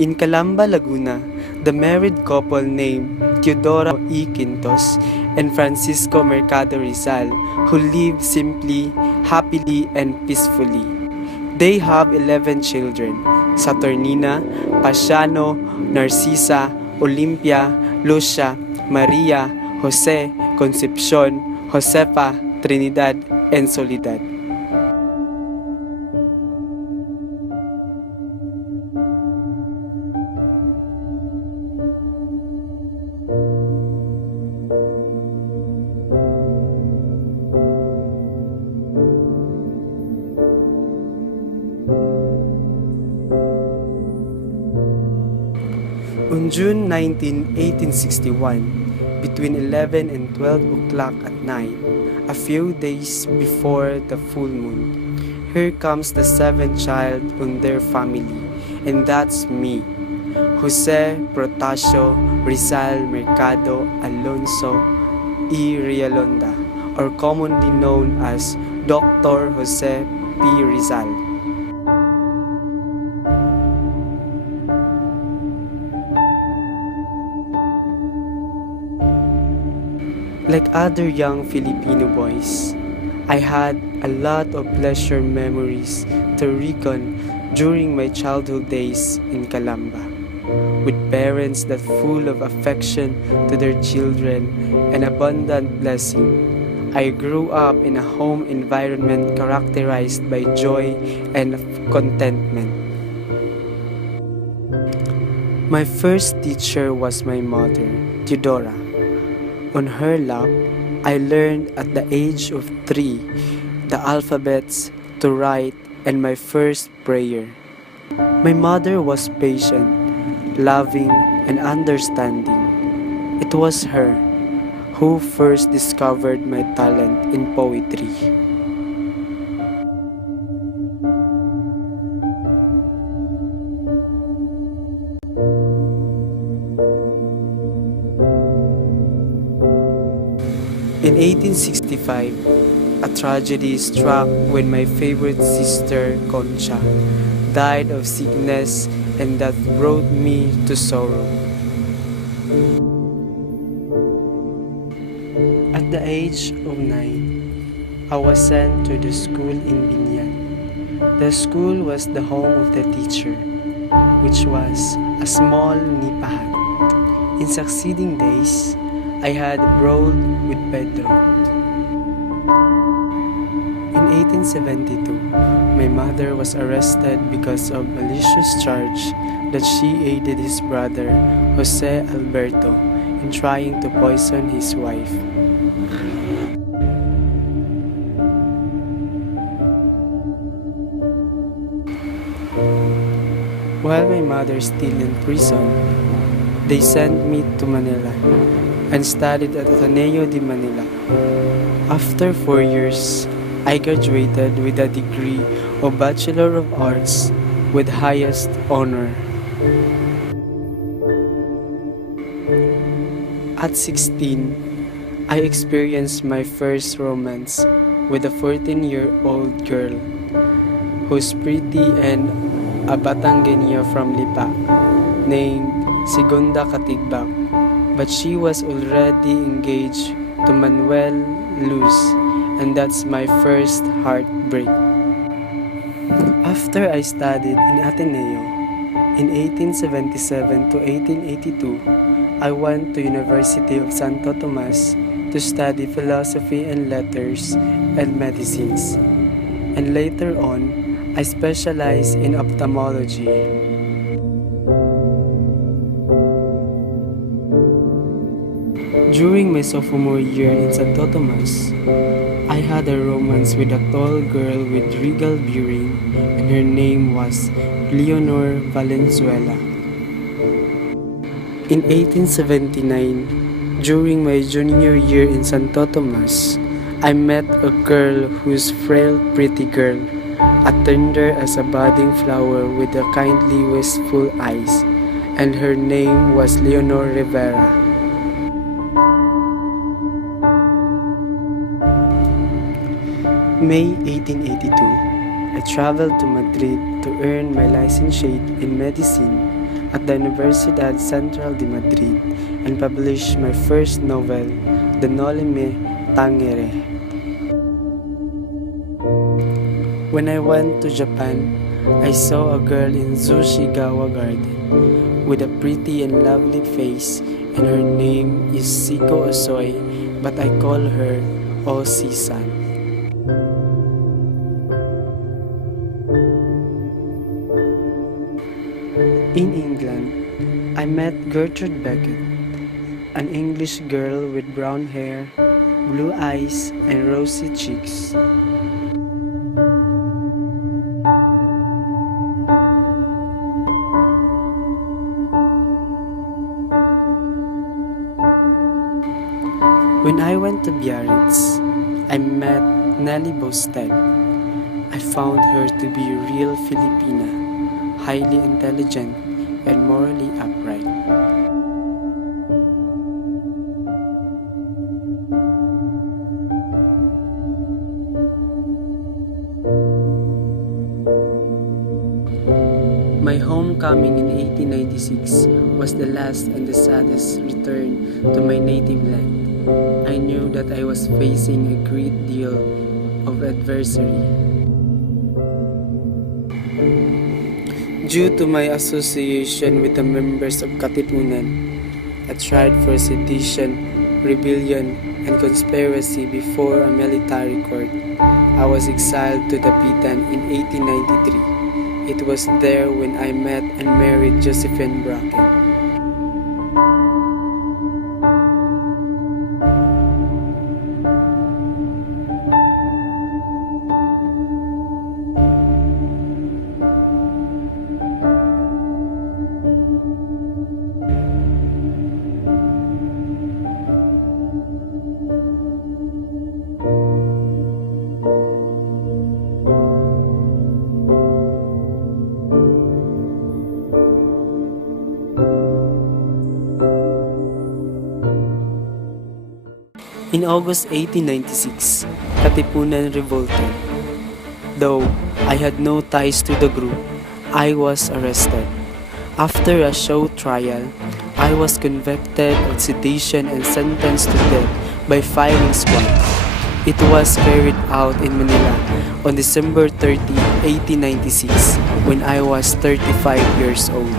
In Calamba, Laguna, the married couple named Teodora E. Quintos and Francisco Mercado Rizal, who live simply, happily, and peacefully. They have 11 children: Saturnina, Pasiano, Narcisa, Olympia, Lucia, Maria, Jose, Concepcion, Josefa, Trinidad, and Soledad. On June 19, 1861, between 11 and 12 o'clock at night, a few days before the full moon, here comes the seventh child on their family, and that's me, Jose Protasio Rizal Mercado Alonso E. Rialonda, or commonly known as Dr. Jose P. Rizal. Like other young Filipino boys, I had a lot of pleasure memories to recon during my childhood days in Calamba, with parents that full of affection to their children and abundant blessing. I grew up in a home environment characterized by joy and contentment. My first teacher was my mother, Teodora. On her lap, I learned at the age of 3 the alphabets, to write, and my first prayer. My mother was patient, loving, and understanding. It was her who first discovered my talent in poetry. In 1865, a tragedy struck when my favorite sister, Concha, died of sickness, and that brought me to sorrow. At the age of 9, I was sent to the school in Binyan. The school was the home of the teacher, which was a small nipahan. In succeeding days, I had brawled with Pedro. In 1872, my mother was arrested because of malicious charge that she aided his brother, Jose Alberto, in trying to poison his wife. While my mother still in prison, they sent me to Manila and studied at Ateneo de Manila. After 4 years, I graduated with a degree of Bachelor of Arts with highest honor. At 16, I experienced my first romance with a 14-year-old girl who's pretty and a Batangueña from Lipa named Segunda Katigbak. But she was already engaged to Manuel Luz, and that's my first heartbreak. After I studied in Ateneo, in 1877 to 1882, I went to University of Santo Tomas to study philosophy and letters and medicines. And later on, I specialized in ophthalmology. During my sophomore year in Santo Tomas, I had a romance with a tall girl with regal bearing, and her name was Leonor Valenzuela. In 1879, during my junior year in Santo Tomas, I met a girl who's frail, pretty girl, as tender as a budding flower with a kindly, wistful eyes, and her name was Leonor Rivera. May 1882, I traveled to Madrid to earn my licentiate in medicine, at the Universidad Central de Madrid and published my first novel, The Noli Me Tangere. When I went to Japan, I saw a girl in Zushigawa Garden with a pretty and lovely face, and her name is Siko Osoy, but I call her Osi-san. In England, I met Gertrude Beckett, an English girl with brown hair, blue eyes, and rosy cheeks. When I went to Biarritz, I met Nelly Bosted. I found her to be a real Filipina, highly intelligent and morally upright. My homecoming in 1896 was the last and the saddest return to my native land. I knew that I was facing a great deal of adversity. Due to my association with the members of Katipunan, I tried for sedition, rebellion, and conspiracy before a military court. I was exiled to Dapitan in 1893. It was there when I met and married Josephine Bracken. In August 1896, Katipunan revolted. Though I had no ties to the group, I was arrested. After a show trial, I was convicted of sedition and sentenced to death by firing squad. It was carried out in Manila on December 30, 1896, when I was 35 years old.